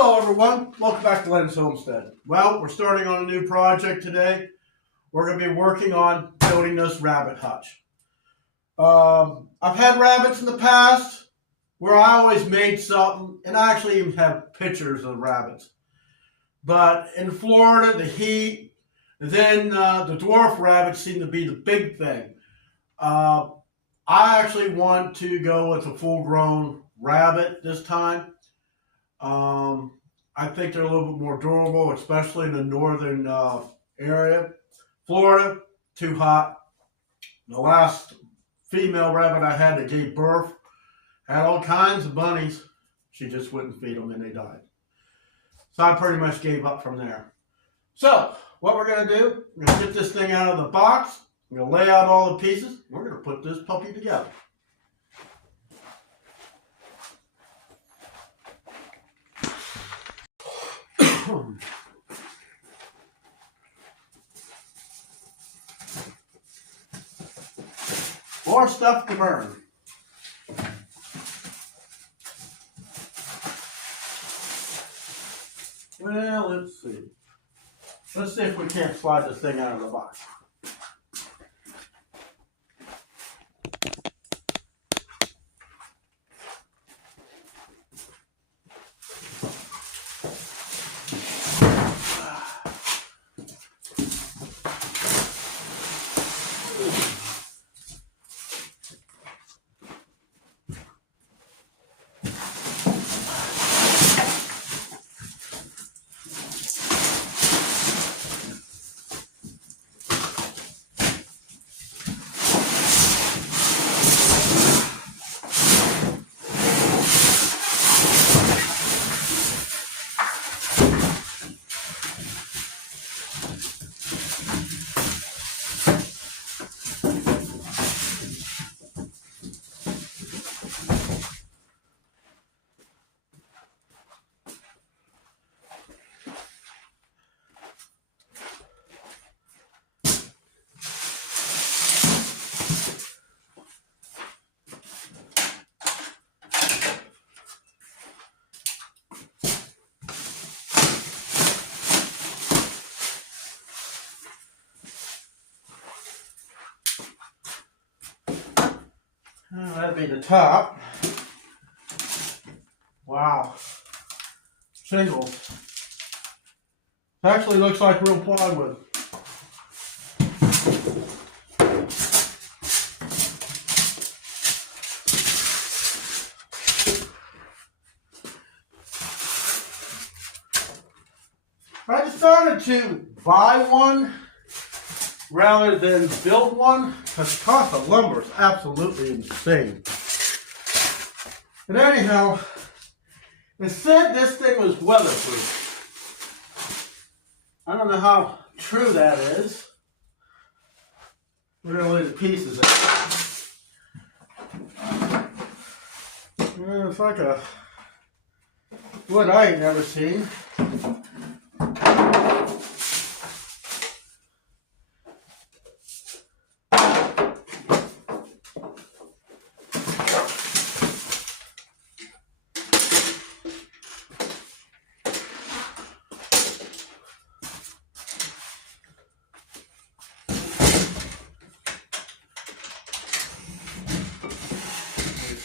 Hello everyone, welcome back to Len's Homestead. Well, we're starting on a new project today. We're going to be working on building this rabbit hutch. I've had rabbits in the past where I always made something, and I actually even have pictures of rabbits. But in Florida, the heat, then the dwarf rabbits seem to be the big thing. I actually want to go with a full-grown rabbit this time. I think they're a little bit more durable, especially in the northern area. Florida, too hot. The last female rabbit I had that gave birth had all kinds of bunnies. She just wouldn't feed them and they died. So I pretty much gave up from there. So what we're going to do, we're going to get this thing out of the box. We're going to lay out all the pieces. We're going to put this puppy together. More stuff to burn. Well, let's see. Let's see if we can't slide this thing out of the box. That'd be the top. Wow. Shingles. Actually looks like real plywood. I decided to buy one rather than build one, because the cost of lumber is absolutely insane. But anyhow, it said this thing was weatherproof. I don't know how true that is. We're going to leave the pieces in. It's like a wood I ain't never seen.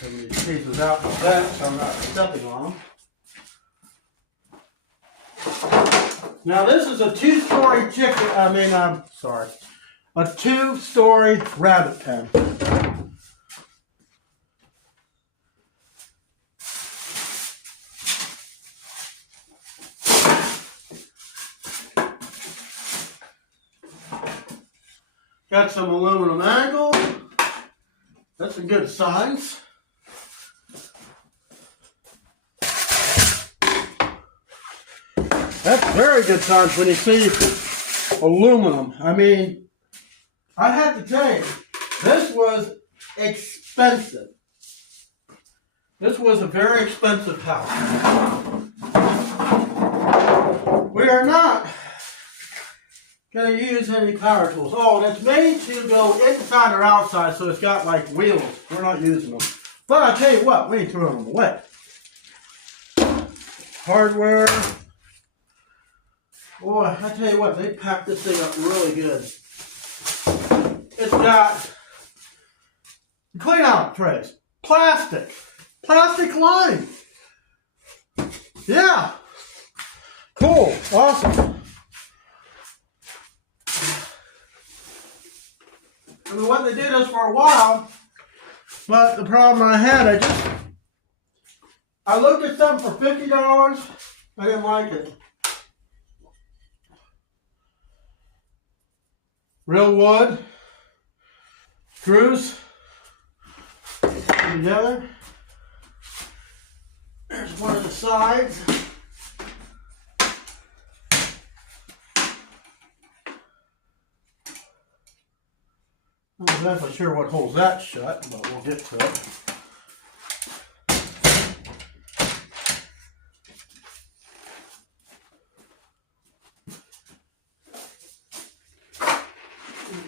Some of these pieces out like that so I'm not stepping on them. Now this is a two-story a two-story rabbit pen. Got some aluminum angle. That's some good signs. That's very good signs when you see aluminum. I mean, I have to tell you, this was expensive. This was a very expensive house. We are not going to use any power tools. Oh, and it's made to go inside or outside, so it's got like wheels. We're not using them. But I tell you what, we ain't throwing them away. hardware. Boy, I tell you what, they packed this thing up really good. It's got clean out trays, plastic line. Yeah, cool, awesome. I mean, what they did this for a while, but the problem I had, I looked at something for $50. I didn't like it. Real wood, screws together. There's one of the sides. I'm not exactly sure what holds that shut, but we'll get to it.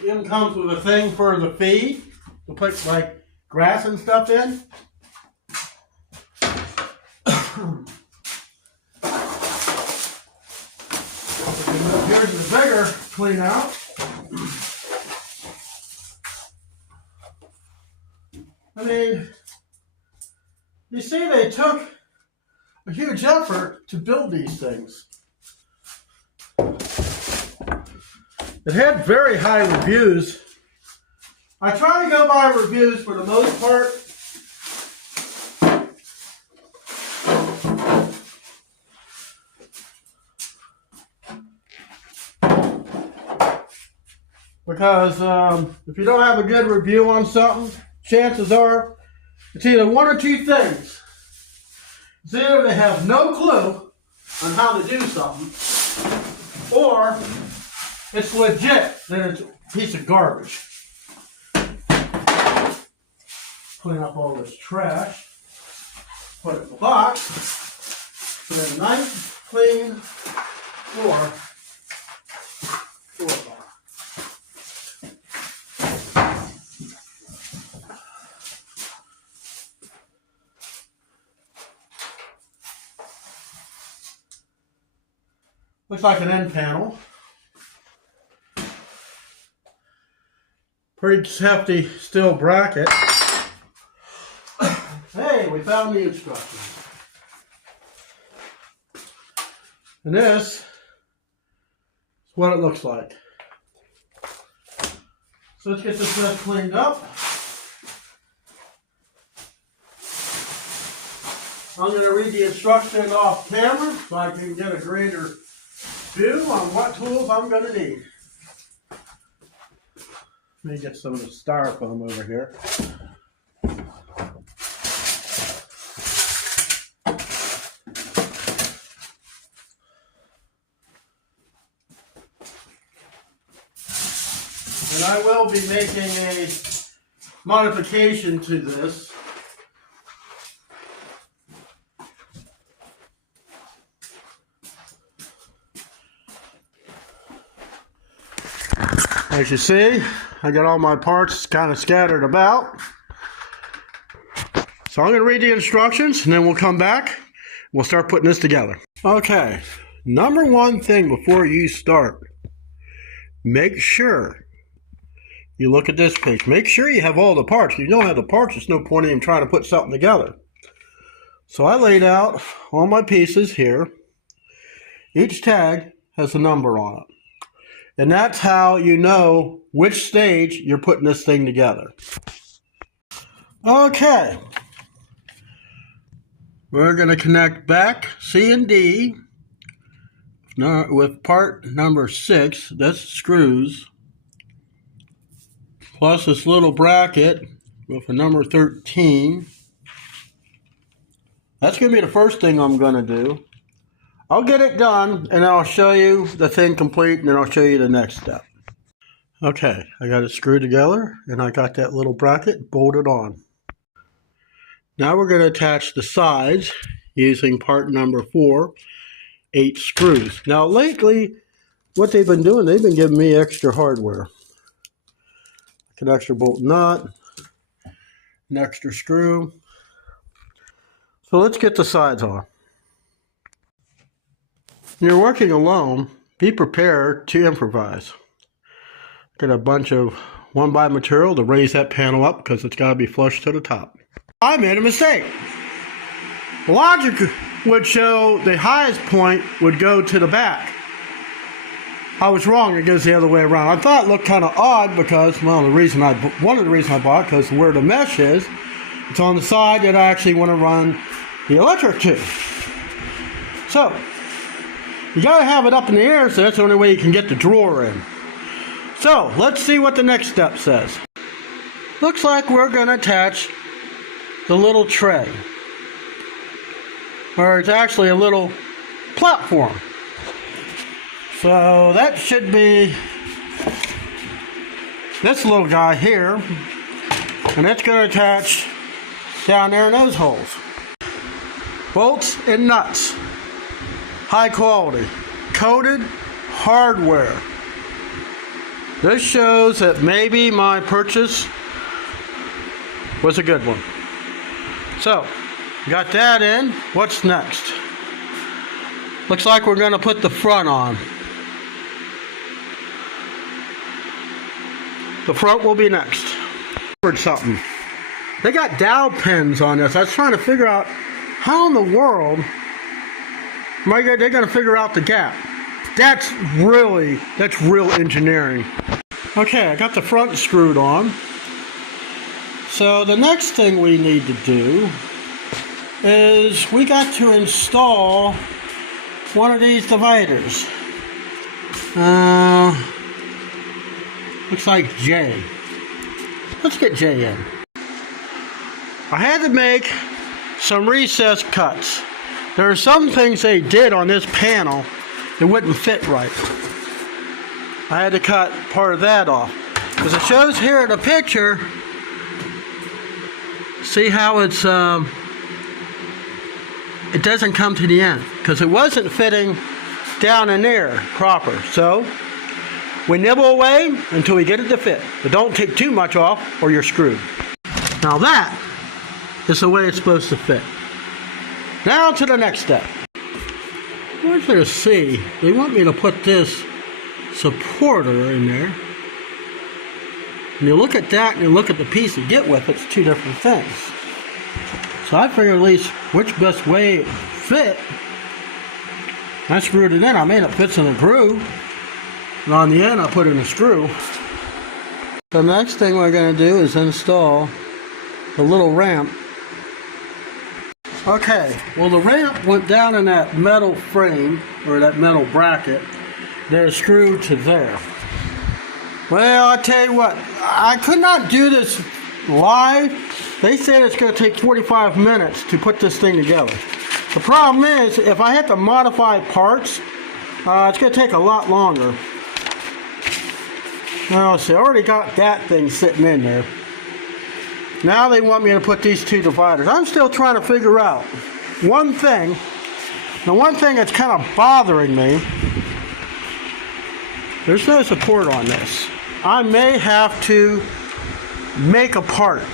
It comes with a thing for the feed to put like grass and stuff in. Here's the bigger clean out. I mean, you see, they took a huge effort to build these things. It had very high reviews. I try to go by reviews for the most part. Because if you don't have a good review on something, chances are it's either one or two things. It's either they have no clue on how to do something, or it's legit, then it's a piece of garbage. Clean up all this trash, put it in the box, put in a nice, clean floor bar. Looks like an end panel. Pretty hefty steel bracket. Hey, we found the instructions. And this is what it looks like. So let's get this mess cleaned up. I'm going to read the instructions off camera so I can get a greater view on what tools I'm going to need. Let me get some of the styrofoam over here. And I will be making a modification to this. As you see, I got all my parts kind of scattered about. So I'm going to read the instructions and then we'll come back. We'll start putting this together. Okay, number one thing before you start, make sure you look at this page. Make sure you have all the parts. If you don't have the parts, there's no point in trying to put something together. So I laid out all my pieces here. Each tag has a number on it. And that's how you know which stage you're putting this thing together. Okay. We're going to connect back C and D with part number 6. That's screws. Plus this little bracket with a number 13. That's going to be the first thing I'm going to do. I'll get it done, and I'll show you the thing complete, and then I'll show you the next step. Okay, I got it screwed together, and I got that little bracket bolted on. Now we're going to attach the sides using part number 4, 8 screws. Now lately, what they've been doing, they've been giving me extra hardware. An extra bolt nut, an extra screw. So let's get the sides on. When you're working alone, be prepared to improvise. Get a bunch of 1x material to raise that panel up because it's got to be flush to the top. I made a mistake. Logic would show the highest point would go to the back. I was wrong. It goes the other way around. I thought it looked kind of odd because, well, one of the reasons I bought it, because where the mesh is, it's on the side that I actually want to run the electric to. So, you got to have it up in the air, so that's the only way you can get the drawer in. So, let's see what the next step says. Looks like we're going to attach the little tray. Or it's actually a little platform. So that should be this little guy here. And it's going to attach down there in those holes. Bolts and nuts. High quality. Coated hardware. This shows that maybe my purchase was a good one. So, got that in. What's next? Looks like we're going to put the front on. The front will be next. Or something. They got dowel pins on this. I was trying to figure out how in the world they're going to figure out the gap. That's real engineering. Okay, I got the front screwed on. So the next thing we need to do is we got to install one of these dividers. Looks like J. Let's get J in. I had to make some recessed cuts. There are some things they did on this panel that wouldn't fit right. I had to cut part of that off. Because it shows here in the picture, see how it's, it doesn't come to the end. Because it wasn't fitting down in there proper. So, we nibble away until we get it to fit. But don't take too much off or you're screwed. Now that is the way it's supposed to fit. Now to the next step. I want you to see, they want me to put this supporter in there. And you look at that and you look at the piece you get with it, it's two different things. So I figured at least which best way it fit. I screwed it in. I made it fit in the groove. And on the end I put in a screw. The next thing we're going to do is install a little ramp. Okay, well the ramp went down in that metal frame, or that metal bracket, that is screwed to there. Well, I tell you what, I could not do this live. They said it's going to take 45 minutes to put this thing together. The problem is, if I have to modify parts, it's going to take a lot longer. Now, see, I already got that thing sitting in there. Now they want me to put these two dividers. I'm still trying to figure out one thing. The one thing that's kind of bothering me, there's no support on this. I may have to make a part.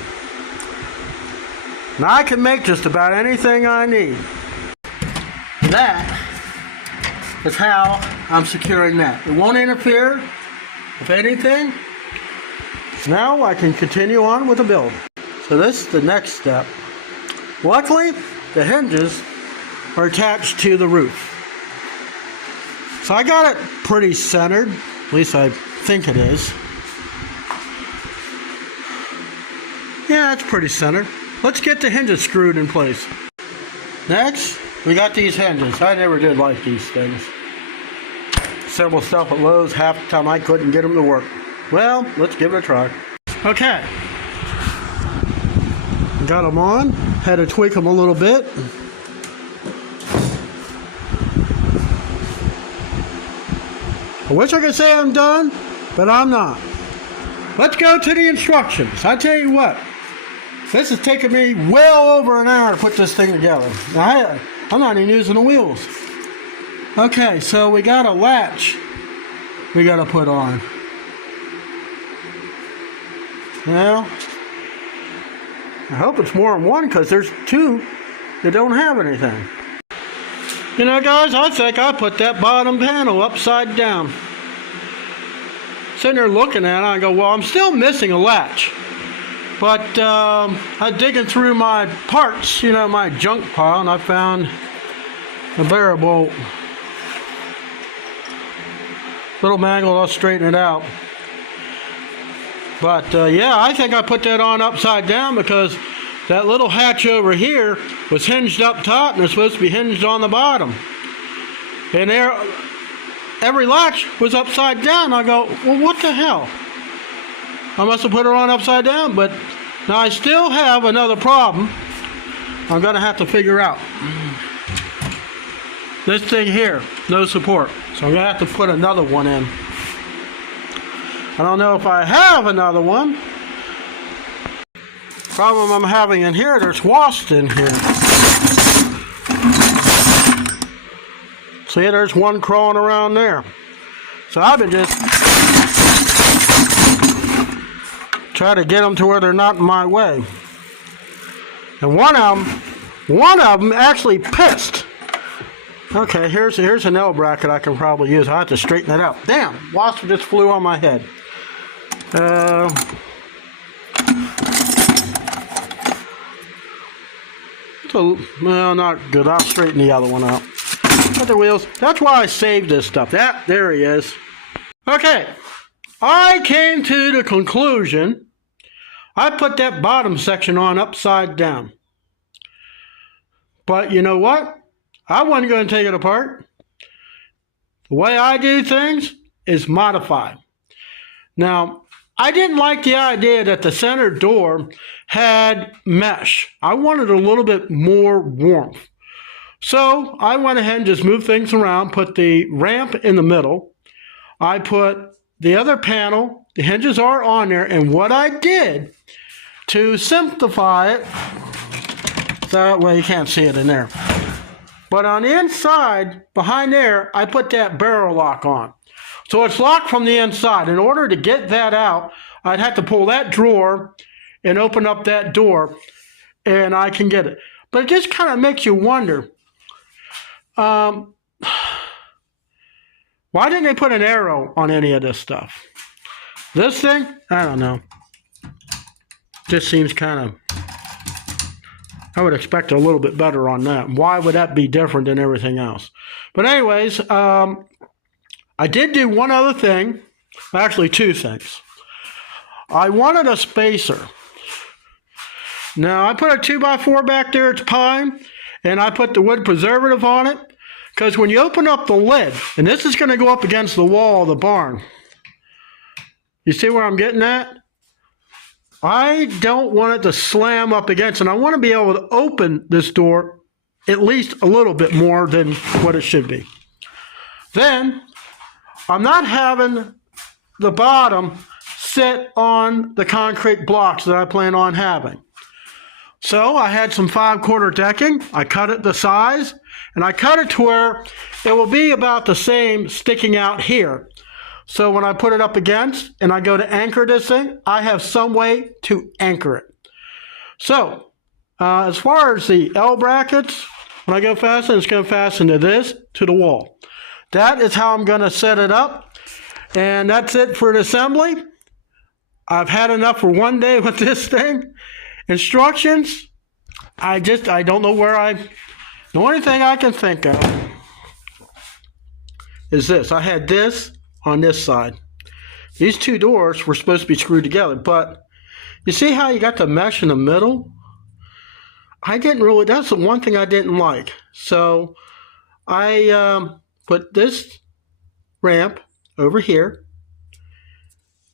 Now I can make just about anything I need. That is how I'm securing that. It won't interfere with anything. Now I can continue on with the build. So this is the next step. Luckily, the hinges are attached to the roof. So I got it pretty centered, at least I think it is. Yeah, it's pretty centered. Let's get the hinges screwed in place. Next, we got these hinges. I never did like these things. Several stuff at Lowe's, half the time I couldn't get them to work. Well, let's give it a try. Okay. Got them on. Had to tweak them a little bit. I wish I could say I'm done, but I'm not. Let's go to the instructions. I tell you what, this has taken me well over an hour to put this thing together. Now, I'm not even using the wheels. Okay, so we got a latch we got to put on. Well, I hope it's more than one because there's two that don't have anything. You know, guys, I think I put that bottom panel upside down. Sitting there looking at it, I go, well, I'm still missing a latch. But I'm digging through my parts, you know, my junk pile, and I found a barrel bolt. Little mangled, I'll straighten it out. But yeah, I think I put that on upside down because that little hatch over here was hinged up top and it's supposed to be hinged on the bottom. And there, every latch was upside down. I go, well, what the hell? I must have put it on upside down, but now I still have another problem I'm going to have to figure out. This thing here, no support. So I'm going to have to put another one in. I don't know if I have another one. Problem I'm having in here, there's wasps in here. See, there's one crawling around there. So I've been just trying to get them to where they're not in my way. And one of them actually pissed. Okay, here's an L bracket I can probably use. I have to straighten it out. Damn, wasp just flew on my head. Well, not good. I'll straighten the other one out. Got the wheels. That's why I saved this stuff. There he is. Okay, I came to the conclusion. I put that bottom section on upside down. But you know what? I wasn't going to take it apart. The way I do things is modify. Now, I didn't like the idea that the center door had mesh. I wanted a little bit more warmth. So I went ahead and just moved things around, put the ramp in the middle. I put the other panel, the hinges are on there, and what I did to simplify it, that way you can't see it in there. But on the inside, behind there, I put that barrel lock on. So it's locked from the inside. In order to get that out, I'd have to pull that drawer and open up that door, and I can get it. But it just kind of makes you wonder, why didn't they put an arrow on any of this stuff? This thing, I don't know. Just seems kind of, I would expect a little bit better on that. Why would that be different than everything else? But anyways, I did do one other thing, actually two things. I wanted a spacer. Now, I put a 2x4 back there, it's pine, and I put the wood preservative on it, because when you open up the lid, and this is going to go up against the wall of the barn. You see where I'm getting at? I don't want it to slam up against, and I want to be able to open this door at least a little bit more than what it should be. Then, I'm not having the bottom sit on the concrete blocks that I plan on having. So I had some 5/4 decking. I cut it the size, and I cut it to where it will be about the same sticking out here. So when I put it up against and I go to anchor this thing, I have some way to anchor it. So as far as the L brackets, when I go fasten, it's going to fasten to this, to the wall. That is how I'm going to set it up. And that's it for the assembly. I've had enough for one day with this thing. Instructions, I don't know where the only thing I can think of is this. I had this on this side. These two doors were supposed to be screwed together, but you see how you got the mesh in the middle? That's the one thing I didn't like. So I put this ramp over here.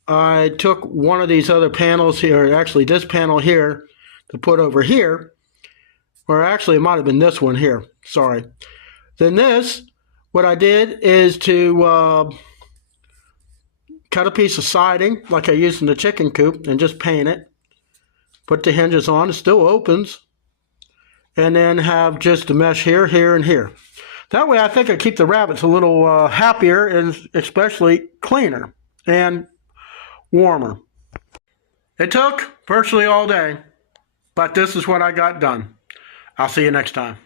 I took one of these other panels here, actually this panel here, to put over here, or actually it might have been this one here, sorry. Then this, what I did is to cut a piece of siding, like I used in the chicken coop, and just paint it. Put the hinges on, it still opens, and then have just the mesh here, here, and here. That way I think I keep the rabbits a little happier and especially cleaner and warmer. It took virtually all day, but this is what I got done. I'll see you next time.